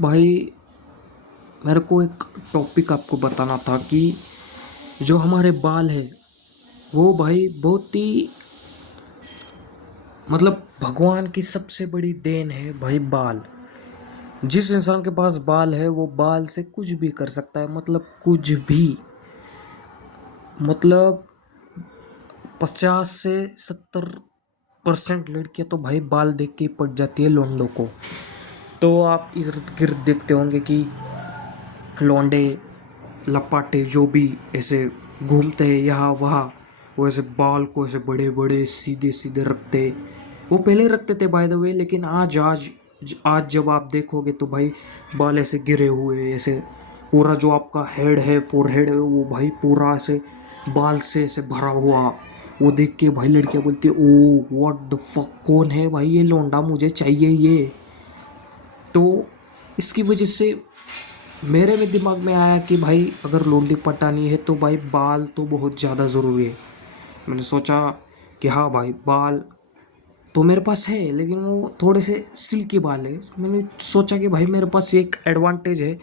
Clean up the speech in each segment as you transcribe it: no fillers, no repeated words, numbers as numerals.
भाई मेरे को एक टॉपिक आपको बताना था कि जो हमारे बाल है वो भाई बहुत ही भगवान की सबसे बड़ी देन है भाई बाल। जिस इंसान के पास बाल है वो बाल से कुछ भी कर सकता है, कुछ भी। मतलब 50 से 70% लड़कियां तो भाई बाल देख के ही पट जाती है लौंडों को। तो आप इर्द गिर्द देखते होंगे कि लौंडे लपाटे जो भी ऐसे घूमते हैं यहाँ वहाँ, वो ऐसे बाल को ऐसे बड़े बड़े सीधे सीधे रखते। वो पहले रखते थे बाय द वे, लेकिन आज आज आज जब आप देखोगे तो भाई बाल ऐसे गिरे हुए, ऐसे पूरा जो आपका हेड है, फोरहेड है, वो भाई पूरा ऐसे बाल से ऐसे भरा हुआ। वो देख के भाई लड़कियां बोलती है, ओ व्हाट द फक, कौन है भाई ये लौंडा, मुझे चाहिए ये। तो इसकी वजह से मेरे में दिमाग में आया कि भाई अगर लौंडी पटानी है तो भाई बाल तो बहुत ज़्यादा ज़रूरी है। मैंने सोचा कि हाँ भाई बाल तो मेरे पास है, लेकिन वो थोड़े से सिल्की बाल है। मैंने सोचा कि भाई मेरे पास एक एडवांटेज है,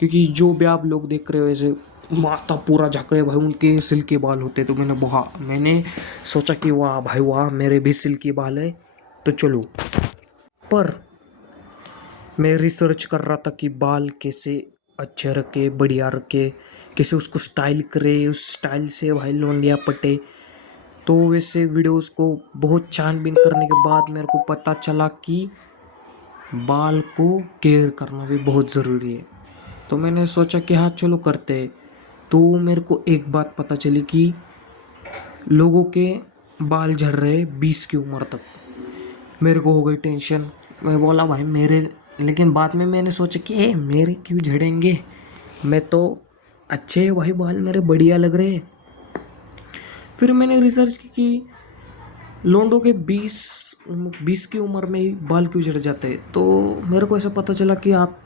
क्योंकि जो भी आप लोग देख रहे हो ऐसे माथा पूरा झक रहे भाई उनके सिल्की बाल होते। तो मैंने सोचा कि वाह भाई वाह, मेरे भी सिल्की बाल है तो चलो। पर मैं रिसर्च कर रहा था कि बाल कैसे अच्छे रखे, बढ़िया रखे, कैसे उसको स्टाइल करे, उस स्टाइल से भाई लौंडिया पटे। तो वैसे वीडियोस को बहुत छानबीन करने के बाद मेरे को पता चला कि बाल को केयर करना भी बहुत ज़रूरी है। तो मैंने सोचा कि हाँ चलो करते हैं। तो मेरे को एक बात पता चली कि लोगों के बाल झड़ रहे 20 की उम्र तक। मेरे को हो गई टेंशन। मैं बोला भाई मेरे, लेकिन बाद में मैंने सोचा कि मेरे क्यों झड़ेंगे, मैं तो अच्छे है भाई, बाल मेरे बढ़िया लग रहे हैं। फिर मैंने रिसर्च की कि लोंडों के 20 की उम्र में ही बाल क्यों झड़ जाते हैं। तो मेरे को ऐसा पता चला कि आप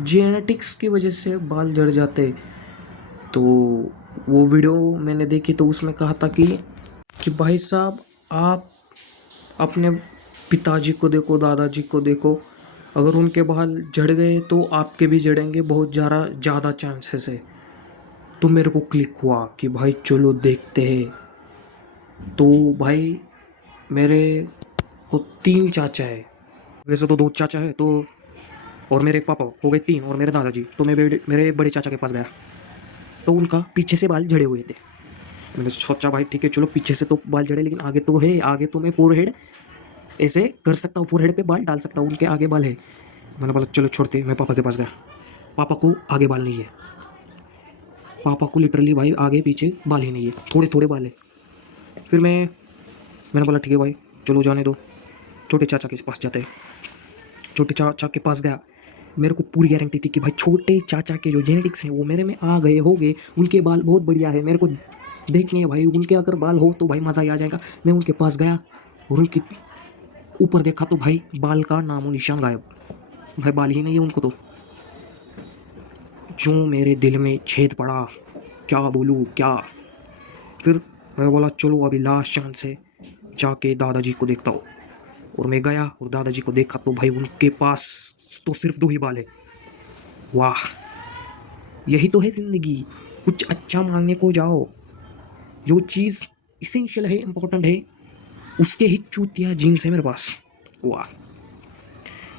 जेनेटिक्स की वजह से बाल झड़ जाते। तो वो वीडियो मैंने देखी तो उसमें कहा था कि भाई साहब आप अपने पिताजी को देखो, दादाजी को देखो, अगर उनके बाल झड़ गए तो आपके भी झड़ेंगे, बहुत ज़्यादा चांसेस है। तो मेरे को क्लिक हुआ कि भाई चलो देखते हैं। तो भाई मेरे को 3 चाचा है, वैसे तो 2 चाचा है, तो और मेरे एक पापा, हो गए 3, और मेरे दादाजी। तो मैं मेरे बड़े चाचा के पास गया तो उनका पीछे से बाल झड़े हुए थे। मैंने सोचा भाई ठीक है चलो, पीछे से तो बाल झड़े लेकिन आगे तो है, आगे तो मैं फोरहेड ऐसे कर सकता हूँ, फोरहेड पे बाल डाल सकता हूँ, उनके आगे बाल है। मैंने बोला चलो छोड़ते। मैं पापा के पास गया, पापा को आगे बाल नहीं है, पापा को लिटरली भाई आगे पीछे बाल ही नहीं है, थोड़े थोड़े बाल है। फिर मैंने बोला ठीक है भाई चलो जाने दो, छोटे चाचा के पास जाते हैं। छोटे चाचा के पास गया, मेरे को पूरी गारंटी थी कि भाई छोटे चाचा के जो जेनेटिक्स हैं वो मेरे में आ गए हो गए, उनके बाल बहुत बढ़िया है, मेरे को देखनी है भाई, उनके अगर बाल हो तो भाई मज़ा ही आ जाएगा। मैं उनके पास गया और उनके ऊपर देखा तो भाई बाल का नामो निशान गायब, भाई बाल ही नहीं है उनको। तो जो मेरे दिल में छेद पड़ा, क्या बोलूँ क्या। फिर मैंने बोला चलो अभी लास्ट चांस है, जाके दादाजी को देखता हूँ। और मैं गया और दादाजी को देखा तो भाई उनके पास तो सिर्फ 2 ही बाल है। वाह, यही तो है ज़िंदगी, कुछ अच्छा मांगने को जाओ, जो चीज़ इसेंशियल है, इम्पोर्टेंट है, उसके ही चूतिया जीन्स है मेरे पास। वाह,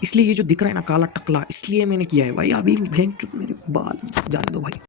इसलिए ये जो दिख रहा है ना काला टकला, इसलिए मैंने किया है भाई। अभी भैंचोद मेरे बाल जाने दो भाई।